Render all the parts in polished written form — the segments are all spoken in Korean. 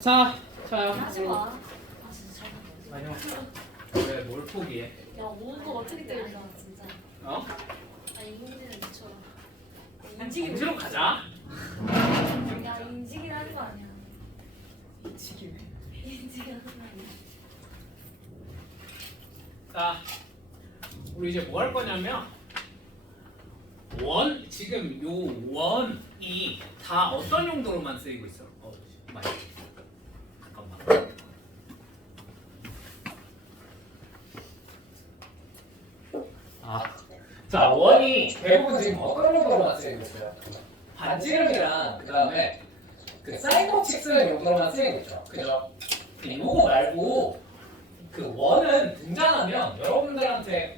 자, 자요. 하지 마. 아 진짜. 아니요. 왜 뭘 포기해? 야 오늘 어떻게 때린다 진짜. 어? 아 인지는 미쳐라. 인지로 가자. 야 인지긴 하는 거 아니야. 인지기네. 인지긴 하는 거 아니야. 자, 우리 이제 뭐 할 거냐면 지금 요 원이 다 어떤 용도로만 쓰이고 있어? 잠깐만. 자, 원이 대부분 지금 어떤 용도로만 쓰이고 있어요? 반지름이랑 그 다음에 그 사이코틱 쓰는 용도로만 쓰이고 있죠. 그죠? 이거 말고 그 원은 등장하면 여러분들한테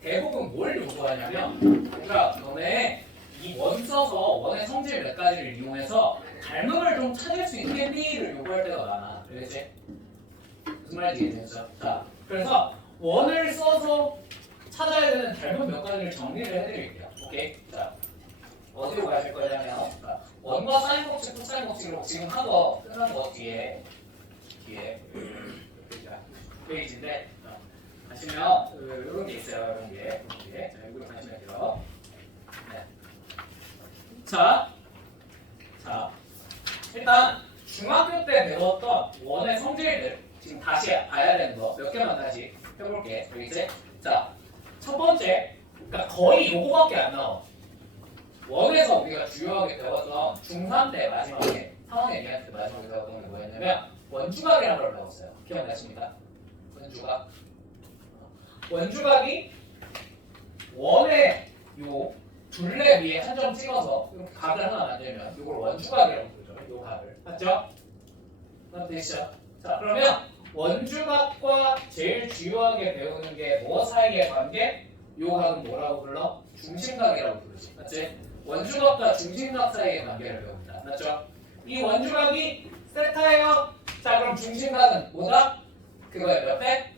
대부분 뭘 요구하냐면, 그러니까 너네 이 원 써서 원의 성질 몇 가지를 이용해서 닮음을 좀 찾을 수 있겠니를 요구할 때가 많아. 그렇지? 무슨 말인지 이해되죠? 자, 그래서 원을 써서 찾아야 되는 닮음 몇 가지를 정리를 해드릴게요. 오케이? 자, 어디로 가실 거냐면, 원과 사인 법칙, 코사인 법칙으로 지금 한 거 끝난 거 뒤에 페이지인데, 가시면 이런 게 있어요. 이런 게. 자, 이거 가시면 돼요. 네. 자, 일단 중학교 때 배웠던 원의 성질들 지금 다시 봐야 되는 거 몇 개만 다시 해볼게. 알겠지? 자, 첫 번째, 그러니까 거의 요거밖에 안 나와. 원에서 우리가 주요하게 배웠던 중3 때 마지막에 3학년 2학년 때 마지막에 배웠던 게 뭐였냐면 원주각이라는 걸 배웠어요. 기억나십니까? 원주각이 원의 요 둘레 위에 한 점 찍어서 이렇게 각을 하나 만들면 이걸 원주각이라고 부르죠. 요 각을. 맞죠? 되시죠? 자, 그러면 원주각과 제일 주요하게 배우는 게 뭐 사이의 관계? 요 각은 뭐라고 불러? 중심각이라고 부르지. 맞지? 원주각과 중심각 사이의 관계를 배웁니다. 맞죠? 이 원주각이 세타예요. 자, 그럼 중심각은 뭐다? 그거의 몇 배?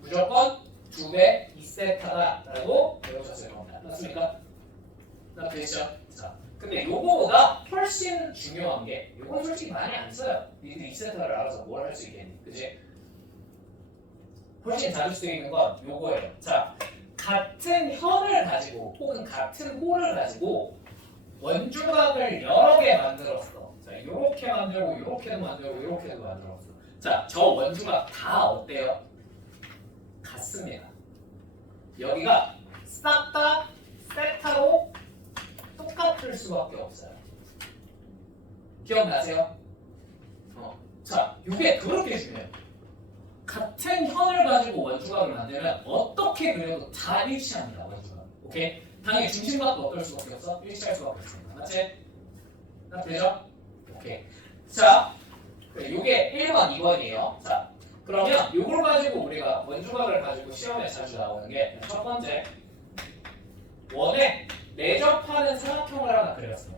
무조건 2배 2세타다라고 배우셨을 겁니다. 맞습니까? 되시죠? 자, 근데 요거보다 훨씬 중요한 게, 요건 솔직히 많이 안 써요. 니들이 2세타를 알아서 뭘 할 수 있겠니? 그지? 훨씬 자주 쓰이는 건 요거예요. 자, 같은 현을 가지고 혹은 같은 홀을 가지고 원주각을 여러 개 만들었어. 자, 요렇게 만들고 요렇게도 만들고 요렇게도 만들었어. 자, 저 원주각 다 어때요? 같습니다. 여기가 싹 다 세타로 똑같을 수밖에 없어요. 기억나세요? 자, 이게 그렇게 중요해요. 같은 현을 가지고 원주각을 만들면 어떻게 그려도 다 일치합니다. 원주각. 오케이? 당연히 중심각도 어떨 수밖에 없어? 일치할 수밖에 없습니다. 맞지? 되죠? 오케이. 자, 이게 1번, 2번이에요. 자, 그러면 이걸 가지고 우리가 원주각을 가지고 시험에 자주 나오는 게 첫 번째, 원에 내접하는 삼각형을 하나 그렸어.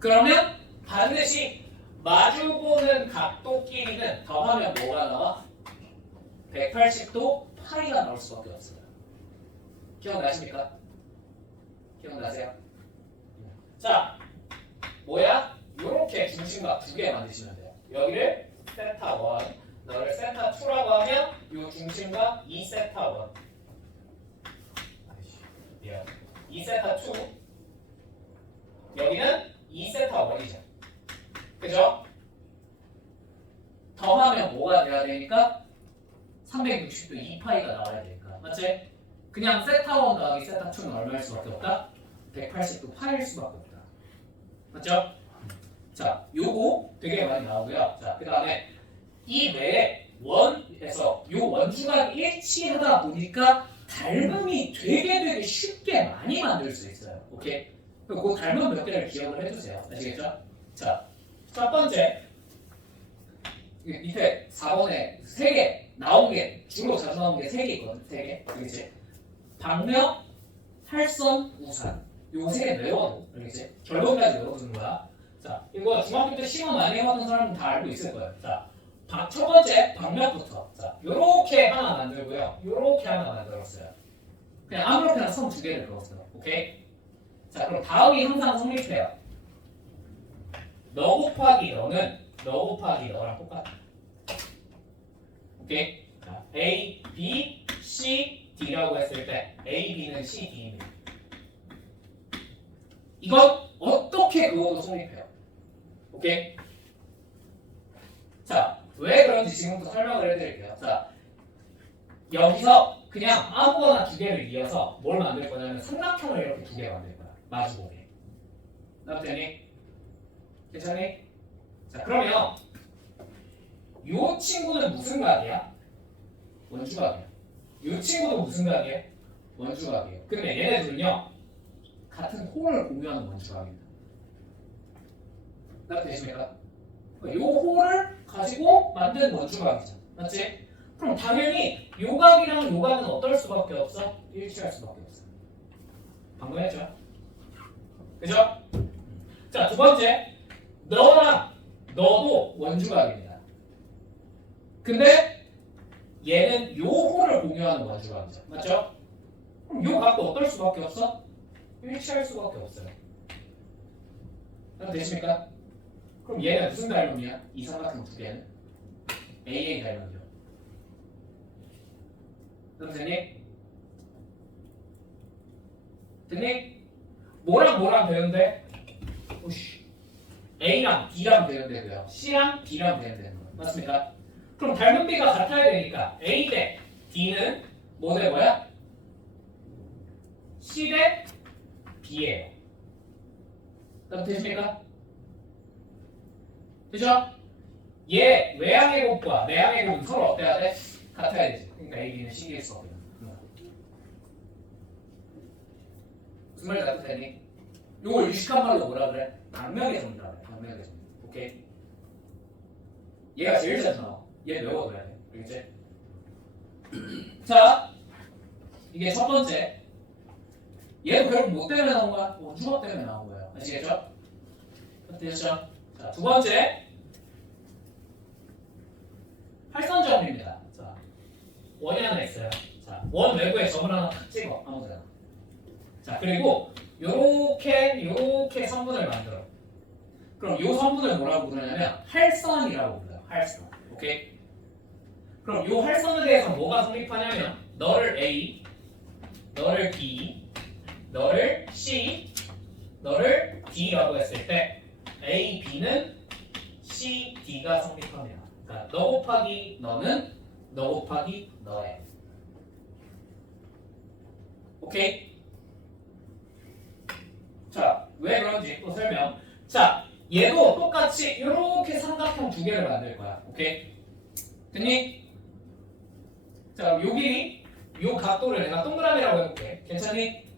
그러면 반드시 마주보는 각도끼리는 더하면 뭐가 나와? 180도 파이가 나올 수밖에 없어요. 기억나십니까? 기억나세요? 자, 뭐야? 이렇게 중심각 2개 만드시면 돼요. 여기를 세타 1, 너를 세타 2라고 하면 이 중심각 2세타 1. 2세타 2. 여기는 2세타 1이죠. 그죠? 더하면 뭐가 돼야 되니까? 360도 2파이가 나와야 되니까. 맞지? 그냥 세타 1 더하기 세타 2는 얼마일 수밖에 없다? 180도 파일 수밖에 없다. 맞죠? 자, 요거 되게 많이 나오고요. 자, 그 다음에 이 외에 원에서 요 원주각 일치하다 보니까 닮음이 되게 쉽게 많이 만들 수 있어요. 오케이? 그 닮음 몇 개를 기억을 해주세요. 아시겠죠? 자, 첫 번째 밑에 4번에 3개 나온 게 주로 자주 나오는 게 3개 있거든. 3개. 그렇지? 방면, 활선, 우산. 요 3개 외워도. 그렇지? 결론까지 외워두는 거야. 자, 이거 중학교 때 시험 많이 해봤던 사람은 다 알고 있을 거예요. 자, 첫 번째 방면부터. 자, 요렇게 하나 만들고요. 요렇게 하나 만들었어요. 그냥 아무렇게나 선 2개를 그었어요. 오케이? 자, 그럼 다음이 항상 성립해요. 너 곱하기 너는 너 곱하기 너랑 똑같아. 오케이? 자, A, B, C, D라고 했을 때 A, B는 C, D입니다. 이건 어떻게 그것도 성립해요? 오케이? 자, 왜 그런지 지금부터 설명을 해드릴게요. 자, 여기서 그냥 아무거나 두 개를 이어서 뭘 만들 거냐면 삼각형을 이렇게 두 개 만들 거야. 마주보게. 나부터니? 괜찮니? 자, 그러면 요 친구는 무슨 각이야? 원주각이야. 요 친구도 무슨 각이야? 원주각이에요. 근데 얘네들은요 같은 홀을 공유하는 원주각입니다. 나부터되십니까? 요 홀을 가지고 만든 원주각이죠. 맞지? 그럼 당연히 요 각이랑 요 각은 어떨 수밖에 없어? 일치할 수밖에 없어. 방금 했죠? 그죠? 자, 두 번째. 너랑 너도 원주각입니다. 근데 얘는 요 홀을 공유하는 원주각이죠. 맞죠? 그럼 요 각도 어떨 수밖에 없어? 일치할 수밖에 없어요. 되십니까? 그럼 얘는 무슨 닮음이야? 이 삼각형 두 개는? AA 닮음이죠. 됐니? 됐니? 뭐랑 되는데? 오씨. A랑 B랑 되는데고요. C랑 D랑 되는 거예요. 맞습니까? 그럼 닮은 B가 같아야 되니까 A 대 D는 뭐 될 거야? C 대 B예요. 그럼 되십니까? 그죠? 얘 외항의 곱과 내항의 곱은 서로 어때야 돼? 같아야 되지. 그러니까 A, B는 C일 수 없거든. 무슨 말인지 알고 되니? 이걸 유식한 말로 뭐라 그래? 방명의 정리라 그래. 방명의 정리. 오케이? 얘가 제일 잘 나와. 얘 외워둬야 돼. 알겠지? 자, 이게 첫 번째. 얘도 결국 뭐 때문에 나온 거야? 원주각 때문에 나온 거예요. 아시겠죠? 됐죠? 자, 두 번째. 팔선점입니다. 자, 원이 하나 있어요. 자, 원 외부에 점을 하나 탁 찍어. 아무데나. 자, 그리고 요렇게 선분을 만들어. 그럼 요 선분을 뭐라고 부르냐면 할선이라고 불러요. 할선. 오케이? 그럼 요 할선에 대해서 뭐가 성립하냐면 너를 A, 너를 B, 너를 C, 너를 D라고 했을 때 A, B는 C, D가 성립합니다. 그러니까 너 곱하기 너는 너 곱하기 너예요. 오케이? 자, 왜 그런지 또 설명. 자, 얘도 똑같이 이렇게 삼각형 두 개를 만들 거야. 오케이? 됐니? 자, 요 길이, 요 각도를 내가 동그라미라고 해볼게. 괜찮니?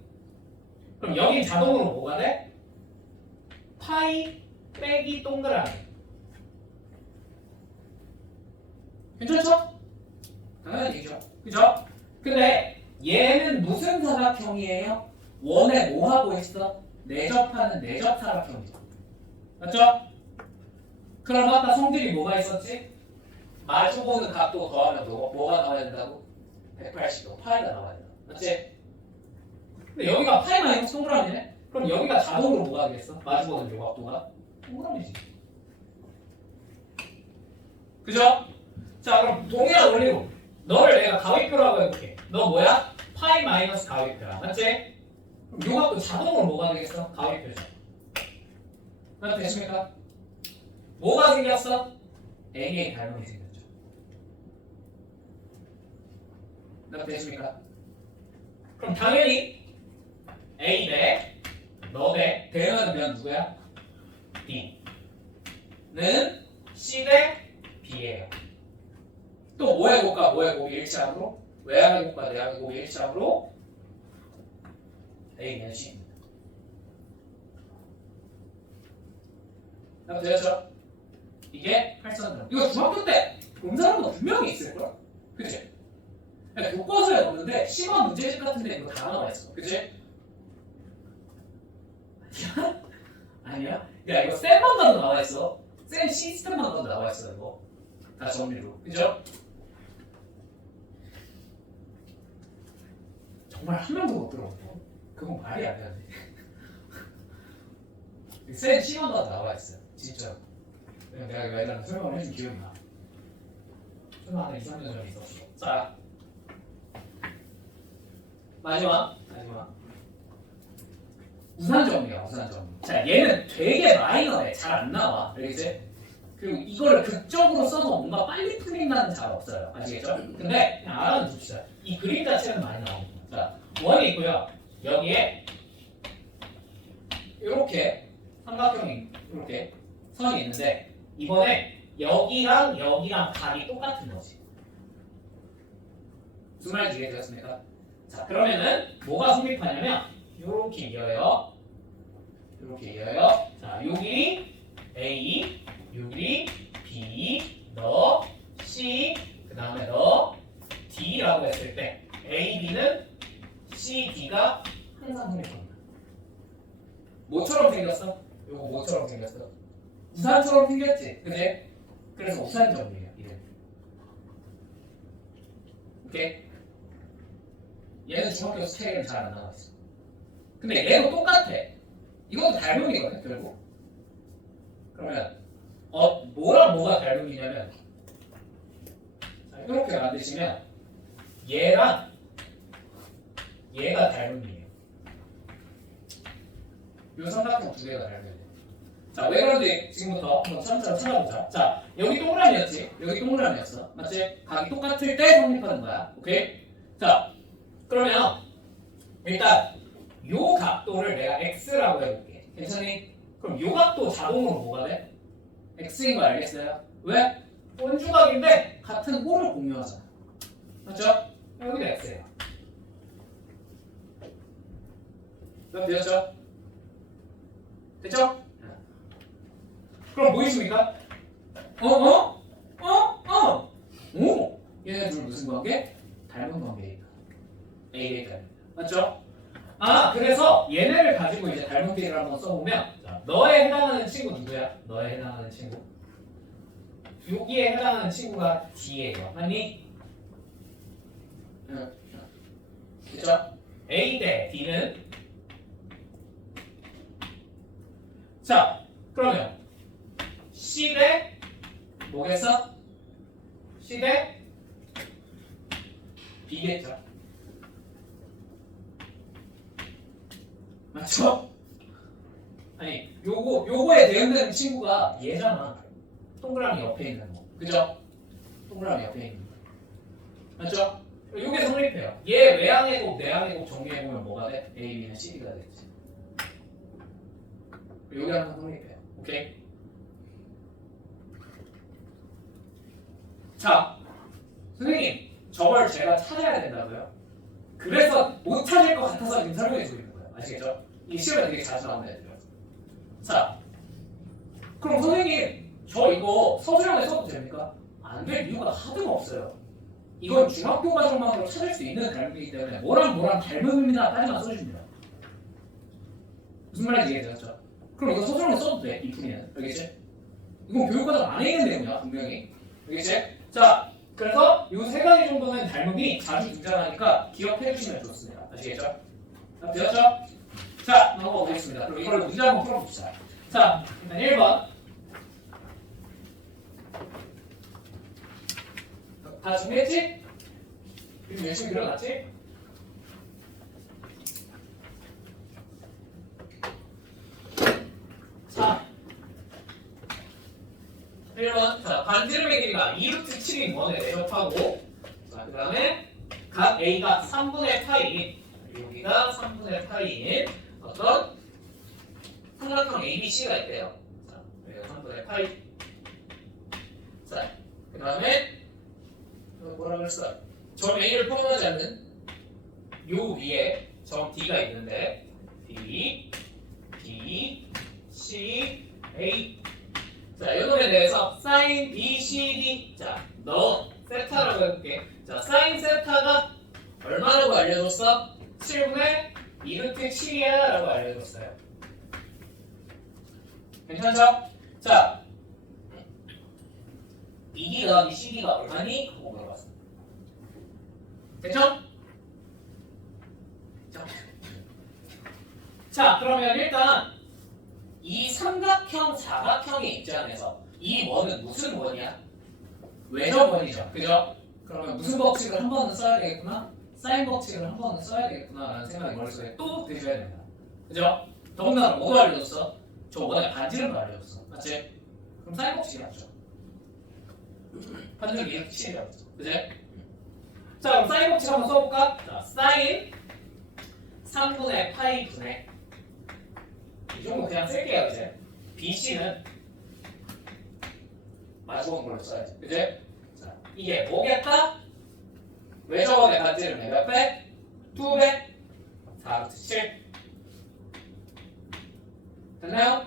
그럼 여기 자동으로 뭐가 돼? 파이 빼기 동그라미. 괜찮죠? 당연히 되죠. 그죠? 근데 얘는 무슨 삼각형이에요? 원에 뭐 하고 있어? 내접하는 내접 삼각형이죠. 맞죠? 그럼 아까 성질이 뭐가 있었지? 마주보는 각도 더하면 뭐가 나와야 된다고? 180도 파이가 나와야 된다. 맞지? 근데 여기가 파이 마이너스 동그라미네? 그럼 여기가 자동으로 뭐가 되겠어? 마주보는 요 각도가? 동그라미지. 그죠? 자, 그럼 동일한 원리로 너를 내가 가위표라고 해볼게. 너 뭐야? 파이 마이너스 가위표야. 맞지? 그럼 요 각도 자동으로 뭐가 되겠어? 가위표죠. 그럼 되십니까? 뭐가 생겼어? AA 닮음이 생겼죠. 그럼 되십니까? 그럼 당연히 A 대 너 대 대응하면 누구야? D는 C 대 B예요. 또 뭐의 곱과 뭐의 곱이 일치함으로 외항의 곱과 내항의 곱이 일치함으로 A는 C입니다. 그럼 되셨죠? 이게 팔선점. 이거 중학교 때 본 사람도 분명히 있을걸? 그치? 교과서에 없는데 시험 문제집 같은데 이거 다 나와 있어. 그치? 아니야? 아니야? 야 이거 쌤만 봐도 나와 있어. 쌤 시스템만 봐도 나와 있어 이거. 다 정리로. 그죠? 정말 한 명도 못 들어봤고 그건 말이 안 되는데. 쌤 시험 봐도 나와 있어요. 진짜. 내가 이거 애들한테 설명을 해준 기억이 나. 설마 한 2, 3년 전에 있었어. 자, 마지막. 우산 정리야, 우산 정리. 자, 얘는 되게 마이너해. 잘 안 나와. 알겠지? 그리고 이거를 극적으로 써서 뭔가 빨리 풀린다는 잘 없어요. 아시겠죠? 근데 그냥 알아두십시다. 이 그림 자체는 많이 나옵니다. 자, 원이 있고요. 여기에 이렇게 삼각형이 이렇게 선이 있는데 이번에 여기랑 여기랑 각이 똑같은 거지. 무슨 말인지 이해되셨습니까? 자, 그러면은 뭐가 성립하냐면 이렇게 이어요. 이렇게 이어요. 자, 요 길이 A, 요 길이 B, 너 C, 그 다음에 너 D라고 했을 때 A, B는 C, D가 항상 성립합니다. 뭐처럼 생겼어? 요거 뭐처럼 생겼어? 우산처럼 생겼지, 그지? 그래서 우산점이에요, 이름. 오케이? 얘는 중학교 스케일은 잘 안 나와 있어. 근데 얘도 똑같아. 이것도 닮음이거든, 결국. 그러면 뭐랑 뭐가 닮음이냐면, 자, 이렇게 만드시면 얘랑 얘가 닮음이에요. 요 삼각형 두 개가 닮음이에요. 자, 왜 그런지 지금부터 한번 차근차근 찾아보자. 자, 여기 동그라미였지? 여기 동그라미였어. 맞지? 각이 똑같을 때 성립하는 거야. 오케이? 자, 그러면 일단 요 각도를 내가 x라고 해볼게. 괜찮니? 그럼 요 각도 자동으로 뭐가 돼? x인 거 알겠어요? 왜? 원주각인데 같은 꼴을 공유하잖아. 맞죠? 여기도 x예요. 그럼 되었죠? 됐죠? 그럼 뭐 있습니까? 오! 얘네 둘 무슨 관계? 닮은 관계니까. A에 닮은. 맞죠? 아, 그래서 얘네를 가지고 이제 닮은 비를 한번 써보면, 자, 너에 해당하는 친구 누구야? 너에 해당하는 친구. 여기에 해당하는 친구가 D예요. 맞니? 응. 그죠? A 대 D는, 자, 그러면 C 대 뭐겠어? C 대 B겠죠? 맞죠? 아니, 요거에 대응되는 친구가 얘잖아. 동그라미 옆에 있는 거. 그죠? 동그라미 옆에 있는 거. 맞죠? 요게 성립해요. 얘 외항의 곱, 내항의 곱 정리해보면 뭐가 돼? A, B는 C, D가 되겠지. 요게 항상 성립해요. 오케이? 자, 선생님, 저걸 제가 찾아야 된다고요? 그래서 못 찾을 것 같아서 지금 설명해주고 있는 거예요. 아시겠죠? 이 시험에 되게 자주 나오는 애들이요. 자, 그럼 선생님, 저 이거 서술형에 써도 됩니까? 안 될 이유가 하등 없어요. 이건 중학교 과정만으로 찾을 수 있는 닮음이기 때문에 뭐랑 뭐랑 닮음입니다까지만 써주십니다. 무슨 말인지 이해되셨죠? 그럼 이거 서술형에 써도 돼, 이 풀이는. 알겠지? 이건 교육과정 안에 있는 내용이야, 분명히. 알겠지? 자, 그래서 이 세 가지 정도는 닮음이 자주 등장하니까 기억해 주시면 좋습니다. 아시겠죠? 자, 되었죠? 자, 넘어가 보겠습니다. 그럼 이걸 문제 한번 풀어봅시다. 자, 일단 1번. 다 준비했지? 그리고 열심히 그려놨지? 자, 1번. 자, 반지름의 길이가 2루트 7인 원에 대접하고, 자, 그 다음에 각 A가 3분의 파이인, 여기가 3분의 파이인 어떤 삼각형 ABC가 있대요. 자, 여기가 3분의 파이. 자, 그 다음에 뭐라 그랬어? 점 A를 포함하지 않는 요 위에 점 D가 있는데 D, B, C, A. 자, 이놈에 대해서 sin B, C, D. 자, 너 세타라고 해볼게. 자, sin 세타가 얼마라고 알려줬어? 7분의 2루트 7이야 라고 알려줬어요. 괜찮죠? 자, BD 더하기 CD가 얼마니? 하고 물어봤어. 됐죠? 자, 그러면 일단 이 삼각형, 사각형의 입장에서 이 원은 무슨 원이야? 외적 원이죠. 그죠? 그러면 무슨 법칙을 한 번은 써야 되겠구나? 사인 법칙을 한 번은 써야 되겠구나 라는 생각이 머릿속에 또 드셔야 된다. 그죠? 더군다나 뭐도 알려줬어? 저 원의 반지름도 알려줬어. 맞지? 그럼 사인 법칙이 맞죠? 반지름 2는 7이라고 했어. 그지? 자 그럼 사인 법칙 한번 써볼까? 자 사인 3분의 파이 분의 이 정도 그냥 쓸게요 이제. BC는 마주보는 걸로 써야지. 그지? 자 이게 뭐겠다? 외적원의 반지름의 몇 배? 2배? 4루트 7 됐나요?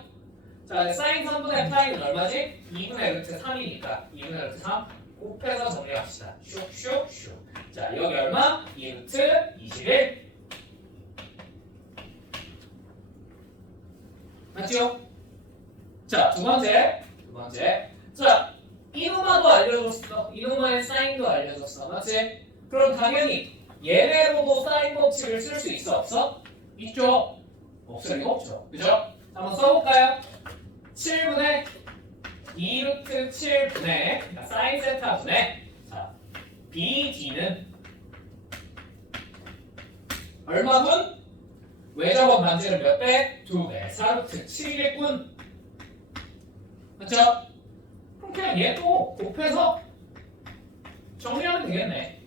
자 사인 3분의 파이는 얼마지? 2분의 루트 3이니까 2분의 루트 3 곱해서 정리합시다. 슉슉슉. 자 여기 얼마? 2루트 21 맞죠? 자 두 번째 자 이노마도 알려줬어. 이노마의 사인도 알려줬어. 맞지? 그럼 당연히 얘네로도 사인 법칙을 쓸 수 있어 없어? 있죠? 없을 리가 없죠. 그죠? 한번 써볼까요? 7분의 2루트 7분의 그러니까 사인 세타 분의 자 BD는 얼마분? 외적원 반지름 몇 배? 2배 4루트 7이겠군. 맞죠? 그럼 그냥 얘도 곱해서 정리하면 되겠네.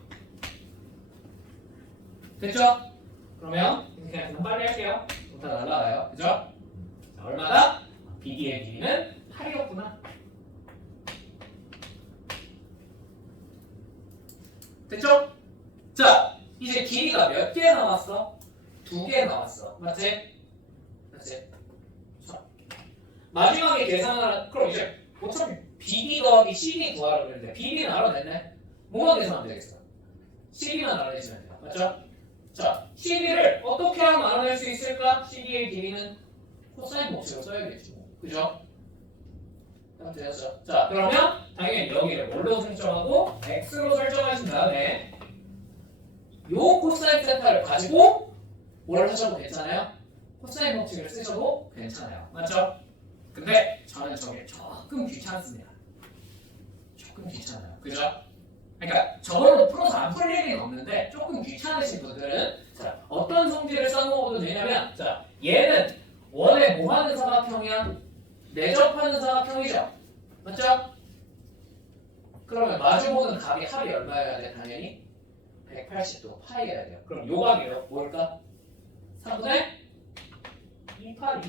됐죠? 그러면 그냥 좀 빨리 할게요. 다 날라가요. 그죠? 자, 얼마다? BD의 길이는 8이었구나. 됐죠? 자, 이제 길이가 몇 개 남았어? 2개 남았어. 맞지? 맞지? 자, 마지막에 계산을 그럼 이제 어차피 BD 더하기 CD 구하라고 했는데 BD는 알아냈네? 뭐만 계산하면 되겠어? CD만 알아내시면 돼요. 맞죠? 자, CD를 어떻게 하면 알아낼 수 있을까? CD의 길이는 코사인 법칙을 써야겠죠. 그죠? 되었죠. 자, 그러면 당연히 여기를 뭘로 설정하고 x로 설정하신 다음에 요 코사인 세타를 가지고 뭘 하셔도 괜찮아요? 코사인 법칙을 쓰셔도 괜찮아요. 맞죠? 근데 저는 저게 조금 귀찮습니다. 조금 귀찮아요. 그죠? 그러니까 저걸로 풀어서 안 풀 일은 없는데 조금 귀찮으신 분들은 자, 어떤 성질을 써먹어도 되냐면 자, 얘는 원에 뭐하는 사각형이야? 내접하는 사각형이죠. 맞죠? 그러면 마주보는 각의 합이 얼마여야 돼? 당연히 180도 파이여야 돼요. 그럼 요 각이요 뭘까? 3분의 2 파이.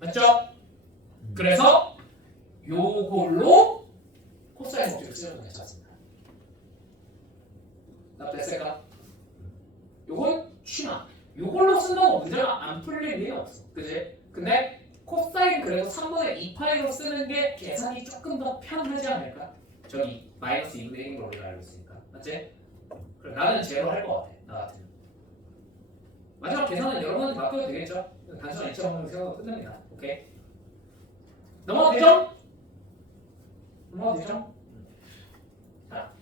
맞죠? 그래서 요걸로 코사인 법칙을 쓰셔도 괜찮습니다. 납됐을까? 요건 취마. 요걸로 쓴다고 문제가 안 풀릴 일이 없어. 그지? 근데 코사인 그래도 3분의 2파이로 쓰는 게 계산이 조금 더 편하지 않을까? 저기 마이너스 2분의 1인 걸 우리가 알고 있으니까. 맞지? 그래 나는 제로 할 것 같아. 나 같으면. 마지막 계산은 여러분한테 맡겨도 되겠죠? 단순한 이차원으로 생각하고 끝납니다. 오케이? 넘어가도 되죠? 넘어가도 되죠? 자,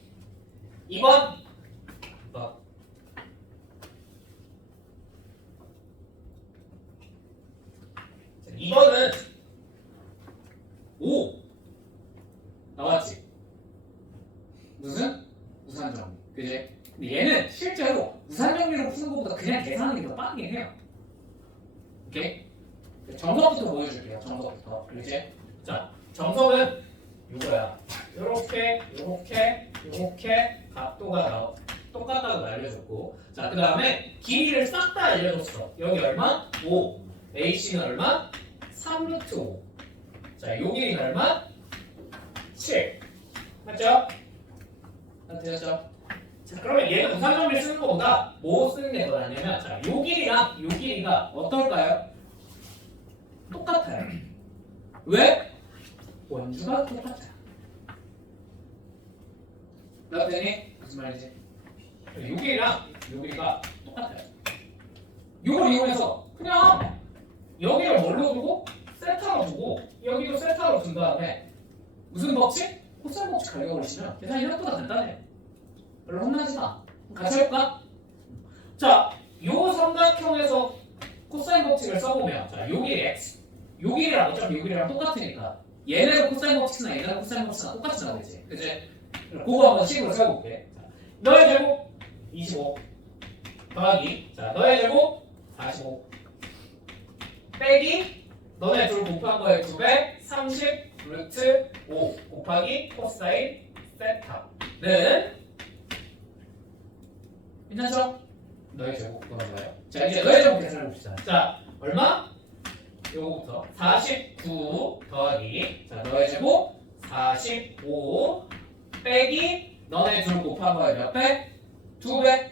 2번 2번은 5 나왔지? 무슨? 무산정리. 그지? 근데 얘는 실제로 무산정리로 푸는 것보다 그냥 계산하는 게 더 빠르긴 해요. 오케이? 정석부터 보여줄게요. 정석부터. 그지? 자, 정석은 이거야. 요렇게 각도가 똑같다고 알려줬고 자, 그 다음에 길이를 싹 다 알려줬어. 여기 얼마? 5 AC는 얼마? 3루트 5 자, 요 길이는 얼마? 7 맞죠? 되셨죠? 자, 그러면 얘는 무산정리를 쓰는 것보다 뭐 쓰는 게 더 낫냐면 자, 요 길이랑 요 길이가 어떨까요? 똑같아요. 왜? 원주가 똑같아. 나더니 무슨 말이지? 요 길이랑 요 길이가 똑같아요. 요걸 이용해서 그냥 여기를 뭘로 두고 세타로 두고 여기도 세타로 둔 다음에 무슨 법칙? 코사인 법칙 가려버리시면 계산이 생각보다 간단해요. 별로 혼나지 마. 같이 해볼까? 자, 요 삼각형에서 코사인 법칙을 써보면 자, 요 길이 x 요 길이랑 어차피 요 길이랑 똑같으니까 얘네가 코사인 법칙이나 얘네가 코사인 법칙이나 똑같이 나오겠지 그치? 그거 한번 식으로 세워볼게 자, 너의 제곱 25 더하기 자 너의 제곱 45 빼기 너네 둘 곱한 거에 2배 30 루트 5 곱하기 코사인 세타는 괜찮죠? 너의 제곱 구하는 거예요. 자 이제 너의 제곱 계산해 봅시다. 자 얼마? 요거부터 49 더하기 자 너의 제곱 45 빼기 너네 둘 곱한 거에 몇 배? 2배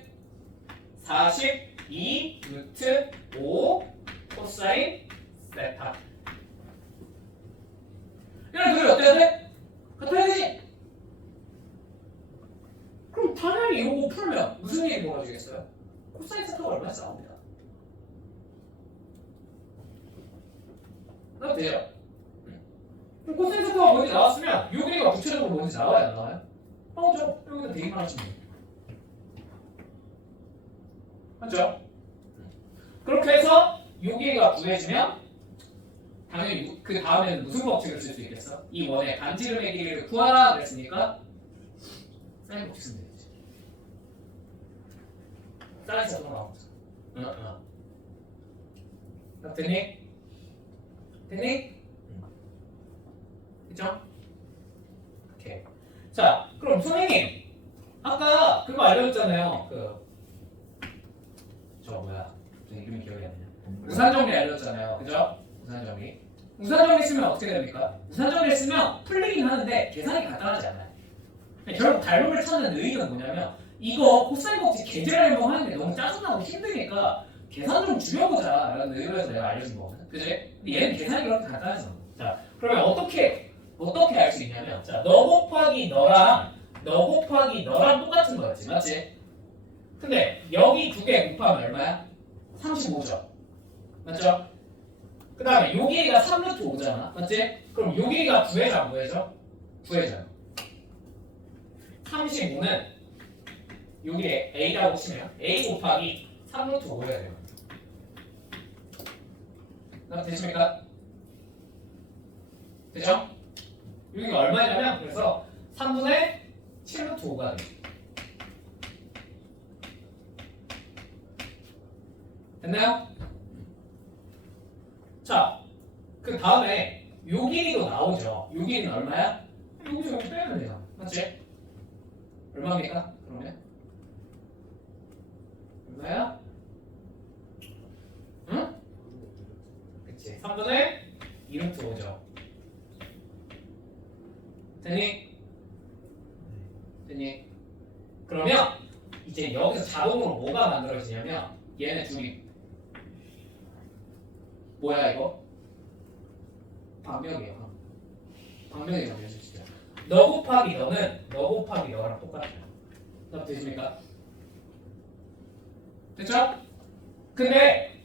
42 루트 5 코사인 세타 이런 둘이 어때야 돼? 같아야 되지? 그럼 당연히 이거 풀면 무슨 일이 벌어지겠어요? 코사인 세타가 얼마씩 나옵니다. 나도 돼요. 그럼 코사인 세타가 뭔지 나왔으면 요 길이가 구체적으로 뭔지 나와야 안 나와요? 나오죠. 여기다 대입만 하시면 돼요. 맞죠? 그렇게 해서 요 길이가 구해지면 당연히 그 다음에는 무슨 법칙을 쓸 수 있겠어? 이 원의 반지름의 길이를 구하라 그랬으니까 사인 법칙 쓰면 되겠지. 사인 세타가 나오죠. 됐니? 됐니? 그쵸? 오케이. 자, 그럼 선생님 아까 그거 알려줬잖아요. 저 뭐야? 이름이 기억이 안 나냐? 우산정리 알려줬잖아요. 그죠? 우산정리. 우산정리 쓰면 어떻게 됩니까? 우산정리 쓰면 풀리긴 하는데 계산이 간단하지 않아요. 결국 닮음을 찾는 의의는 뭐냐면 이거 코사인 법칙 계절 행동하는 게 너무 짜증나고 힘드니까 계산 좀 줄여보자 라는 의도에서 내가 알려준 거거든. 그지? 근데 얘는 계산이 그렇게 간단하지 않아. 자, 그러면 어떻게 알 수 있냐면 자, 너 곱하기 너랑 똑같은 거였지. 맞지? 근데 여기 두 개 곱하면 얼마야? 35죠. 맞죠? 그 다음에 요 길이가 3루트 5잖아. 맞지? 그럼 요 길이가 9회죠? 9회죠? 9회죠. 35는 요 길이에 A라고 치면 A 곱하기 3루트 5해야 돼요. 되십니까? 되죠? 여기가 얼마냐면 그래서 3분의 7루트 5가 돼요. 됐나요? 자, 그 다음에 요 길이도 나오죠. 요 길이는 얼마야? 여기서 여기 빼면 돼요. 맞지? 얼마입니까? 그러면? 얼마야? 응? 그치. 3분의 2루트 5죠. 됐니? 됐니? 그러면 이제 여기서 자동으로 뭐가 만들어지냐면 얘네 둘이 뭐야 이거? 방명이에요. 방명이 만들어지죠. 너 곱하기 너랑 똑같아요. 너 되십니까? 됐죠? 근데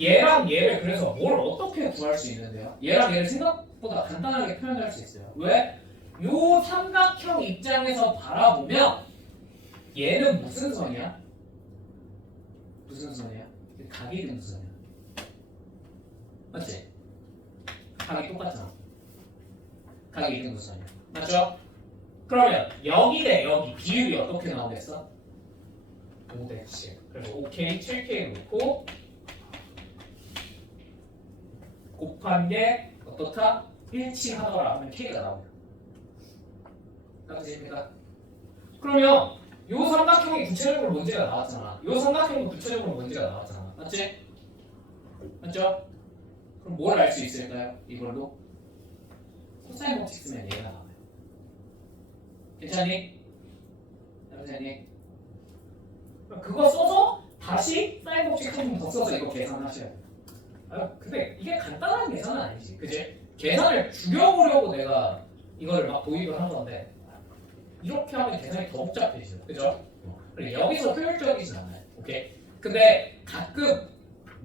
얘랑 얘를 그래서 뭘 어떻게 구할 수 있는데요? 얘랑 얘를 생각보다 간단하게 표현할 수 있어요. 왜? 요 삼각형 입장에서 바라보면 얘는 무슨 선이야? 무슨 선이야? 각이 있는 선이야. 맞지? 각이 똑같잖아. 각이 있는 선이야. 맞죠? 그러면 여기 대 여기 비율이 어떻게 나오겠어? 5대 7. 그래서 5K, 7K 놓고 곱한 게 어떻다? 일치하더라 하면 K가 나옵니다. 맞으십니까? 그러면 요 삼각형이 구체적으로 문제가 나왔잖아. 요 삼각형도 구체적으로 문제가 나왔잖아. 맞지? 맞죠? 그럼 뭘 알 수 있을까요? 이걸로 코사인 법칙 쓰면 얘가 나와요. 괜찮니? 괜찮니? 그거 써서 다시 사인 법칙 한 번 더 써서 이거 계산하셔야 돼요. 근데 이게 간단한 계산은 아니지. 그치? 계산을 줄여보려고 내가 이거를 막 도입을 한 건데 이렇게 하면 계산이 더 복잡해지죠. 그죠? 그리고 여기서 효율적이진 않아요. 오케이? 근데 가끔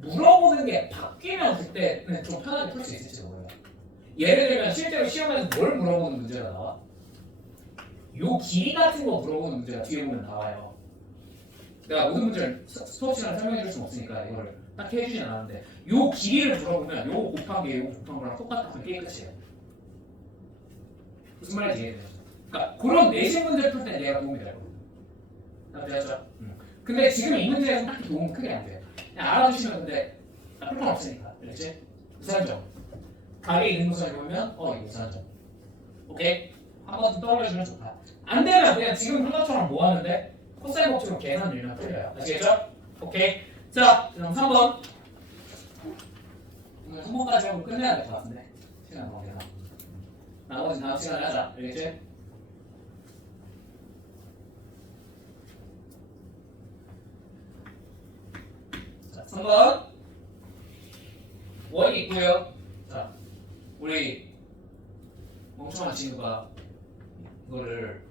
물어보는 게 바뀌면 그때는 좀 편하게 풀 수 있을지도 몰라요. 예를 들면 실제로 시험에서 뭘 물어보는 문제가 나와? 요 길이 같은 거 물어보는 문제가 뒤에 보면 나와요. 내가 모든 문제를 수업 시간에 설명해 줄 수는 없으니까 이거를 딱 해주진 않았는데 요 길이를 물어보면 요 곱한 게 요 곱한 거랑 똑같다면 게임 끝이에요. 무슨 말인지 이해돼요? 그러니까 그런 내신 문제 풀 때 얘가 도움이 되고. 되었죠? 근데 지금 이 문제에서 딱히 도움은 크게 안 돼요. 그냥 알아두시면 근데 나쁠 건 없으니까. 그렇지? 우산점. 가게 있는 우산을 보면 이거 우산점. 오케이? 한번 떠올려주면 좋다. 안 되면 그냥 지금 한 것처럼 뭐 하는데 코사인 법칙으로 계산 밀면 풀려요. 아시겠죠? 오케이. 자, 그럼 3번. 오늘 3번까지 하고 끝내야 될 것 같은데. 시간 너무 되나? 나머지 다음 시간에 하자. 알겠지? 자, 3번. 원이 있고요. 자, 우리 멍청한 친구가 이거를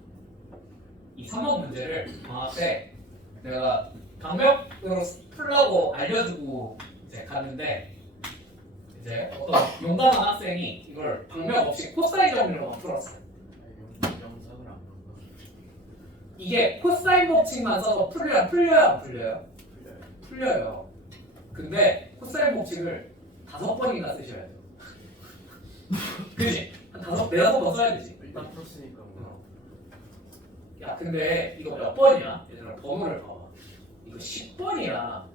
이 3번 문제를 방학 때 내가 방법으로 풀라고 알려주고 이제 갔는데 이제 어떤 용감한 학생이 이걸 방법 없이 코사인 정리로만 풀었어요. 영상을 안 본 거. 이게 코사인 법칙만 써서 풀려야 안 풀려요? 풀려요. 근데 코사인 법칙을 5번이나 쓰셔야 돼요. 그지? 한 4-5번 써야 되지. 일단 풀었으니까 뭐. 야 근데 이거 몇 번이야? 얘들아 번호를 봐봐. 이거 10번이야.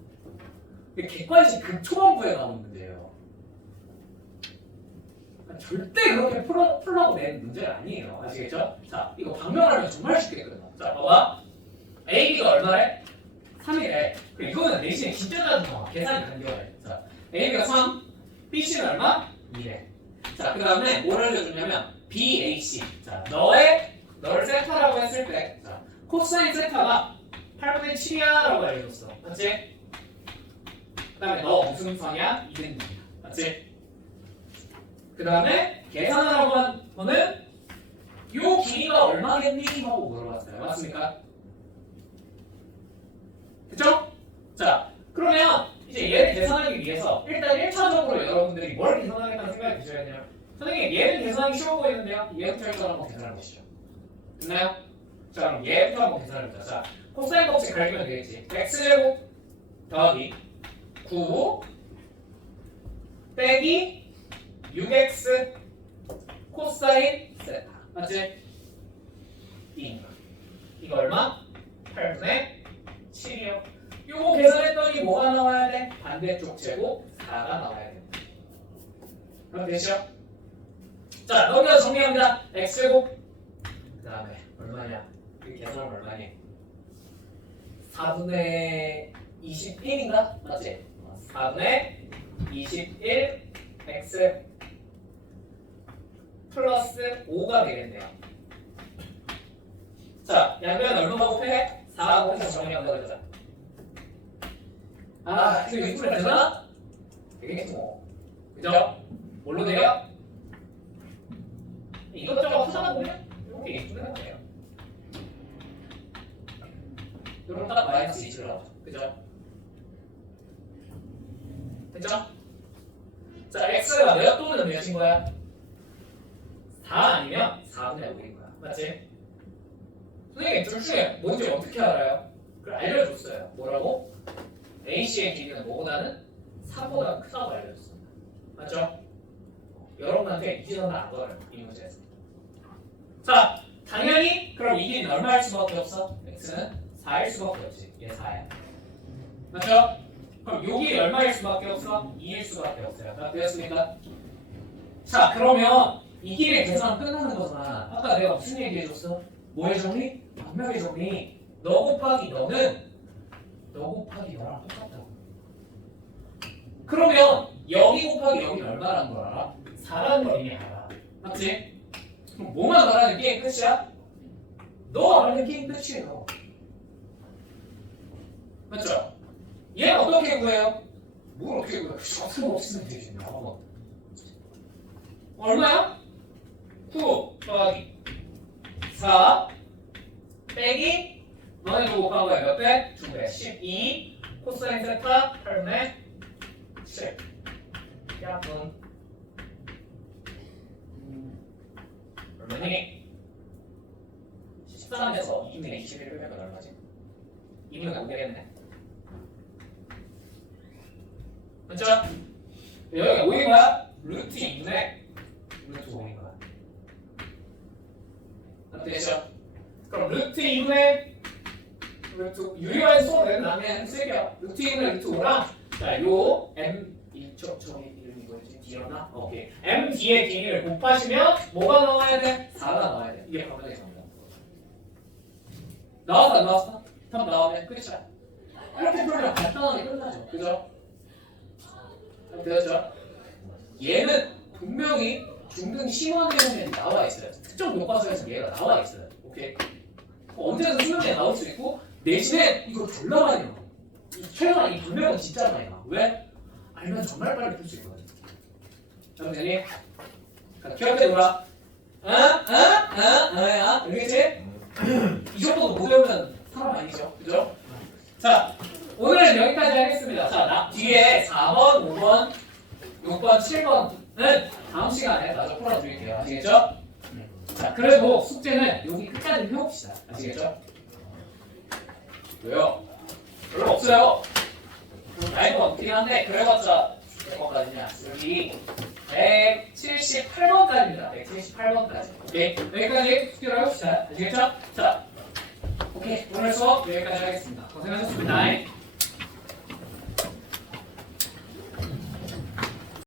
이게 객관식 극초반부에 나오는 문제예요. 절대 그렇게 풀라고 낸 문제 아니에요. 아시겠죠? 자 이거 방명하면 정말 쉽게 끝나. 자 봐봐. AB가 얼마래? 3이래. 이거는 내신에 진짜 짜증 나. 계산이 간결해. 자 AB가 3, BC는 얼마? 2래. 자 그 다음에 뭘 알려주냐면 BAC. 자 너를 세타라고 했을 때 자, 코사인 세타가 8분의 7이야 라고 알려줬어. 맞지? 그 다음에 너 무슨 성이야? 2등분이야. 맞지? 그 다음에 계산하라고 한 거는 요 길이가 얼마겠니? 하고 물어봤어요. 맞습니까? 그쵸? 자 그러면 이제 얘를 계산하기 위해서 일단 1차적으로 여러분들이 뭘 계산하겠다는 생각이 드셔야 돼요. 선생님 얘를 계산하기 쉬워 보이는데요. 얘부터 일단 한번 계산해 보시죠. 됐나요? 자 그럼 얘부터 한번 계산해보자. 자 코사인 법칙 가르치면 되겠지. x제곱 더하기 9 빼기 6x 코사인 세타. 맞지? 이거 얼마? 8분의 7이요. 요거 계산했더니 뭐가 나와야 돼? 반대쪽 제곱 4가 나와야 돼. 그럼 되죠? 자 넘겨서 정리합니다. x제곱 그 다음에 얼마냐? 그 계산은 얼마니? 4분의 21인가? 맞지? 4분의 21 x 플러스 5가 되겠네요. 자 양변 얼마 곱해? 4 곱해서 정리한다고 했잖아. 아 이거 6분의 되나? 되겠지 뭐. 그죠? 뭘로 돼요? 이것저것 하다 보면 이렇게 6분의 돼요. 이런 딱 마이너스 2를 나오죠. 그죠? 됐죠? 자, x가 몇 또는 몇인 거야? 4 아니면 4분의 5인 거야. 맞지? 선생님, 둘 중에 뭔지 어떻게 알아요? 그걸 알려줬어요. 뭐라고? AC의 길이는 뭐보다는 4보다 크다고 알려줬습니다. 맞죠? 여러분한테 이 지점은 안 걸어요. 이 문제에서. 자, 당연히 그럼 이 길이는 얼마일 수밖에 없어? x는 4일 수밖에 없지. 얘 4야. 맞죠? 그럼 여기 얼마일 수밖에 없어? 2일 수밖에 없어요. 다 되었습니까? 자 그러면 이 길의 계산 끝나는 거잖아. 아까 내가 무슨 얘기 해줬어? 뭐의 정리? 방명의 정리. 너 곱하기 너는 너 곱하기 너랑 똑같다고. 그러면 여기 곱하기 여기는 얼마라는 걸 알아? 4라는 걸 이미 알아. 맞지? 그럼 뭐만 말하는 게임 끝이야? 너 알아는 게임 끝이에요. 맞죠? 얘는 어떻게 구해요? 뭘 어떻게 구해요? 어떻게 없으면 되지. 얼마야? 9 더하기 4 빼기 너네 뭐 곱한 거야? 몇 배? 2배 12 코사인 세타 8분의 7 약분 얼마니? 13에서 2분의 21 빼면 얼마지? 2분의 5 되겠네. 맞죠? 여기가 5인 거야? 루트 2분의 루트 5인 거야. 됐죠? 그럼 루트 2분의 루트 유리화에 쏘는 나는 쓸게요. 루트 2분의 루트 5랑 자, 요 m 이쪽 저기 이름이 뭐였지? D였나? 오케이. m D의 D를 곱하시면 뭐가 나와야 돼? 4가 나와야 돼. 이게 방정의 정답. 나왔어 안 나왔어? 답 나오면 끝이야. 이렇게 풀면 간단하게 끝나죠. 그죠? 되었죠? 얘는 분명히 중등 심화내용에 나와 있어요. 특정 교과서에서 얘가 나와 있어요. 오케이? 언제든 수능에 나올 수 있고 내신에 이거 졸라 많이 나와. 최근에 이 분명은 진짜 많이 나와. 왜? 알면 정말 빨리 풀 수 있거든. 여러분들이 기억해 놓으라. 알겠지? 이 정도도 못 외우면 사람 아니죠. 그죠? 자, 오늘은 여기까지 하겠습니다. 자, 뒤에 4번, 5번, 6번, 7번은 다음 시간에 마저 풀어드릴게요. 아시겠죠? 자, 그래도 숙제는 여기 끝까지 해봅시다. 아시겠죠? 왜요? 별로 없어요. 나이도 없긴 한데 그래봤자 몇 번까지냐? 여기 178번까지입니다. 178번까지. 오케이? 여기까지 숙제를 해봅시다. 아시겠죠? 자, 오케이. 오늘 수업 여기까지 하겠습니다. 고생하셨습니다.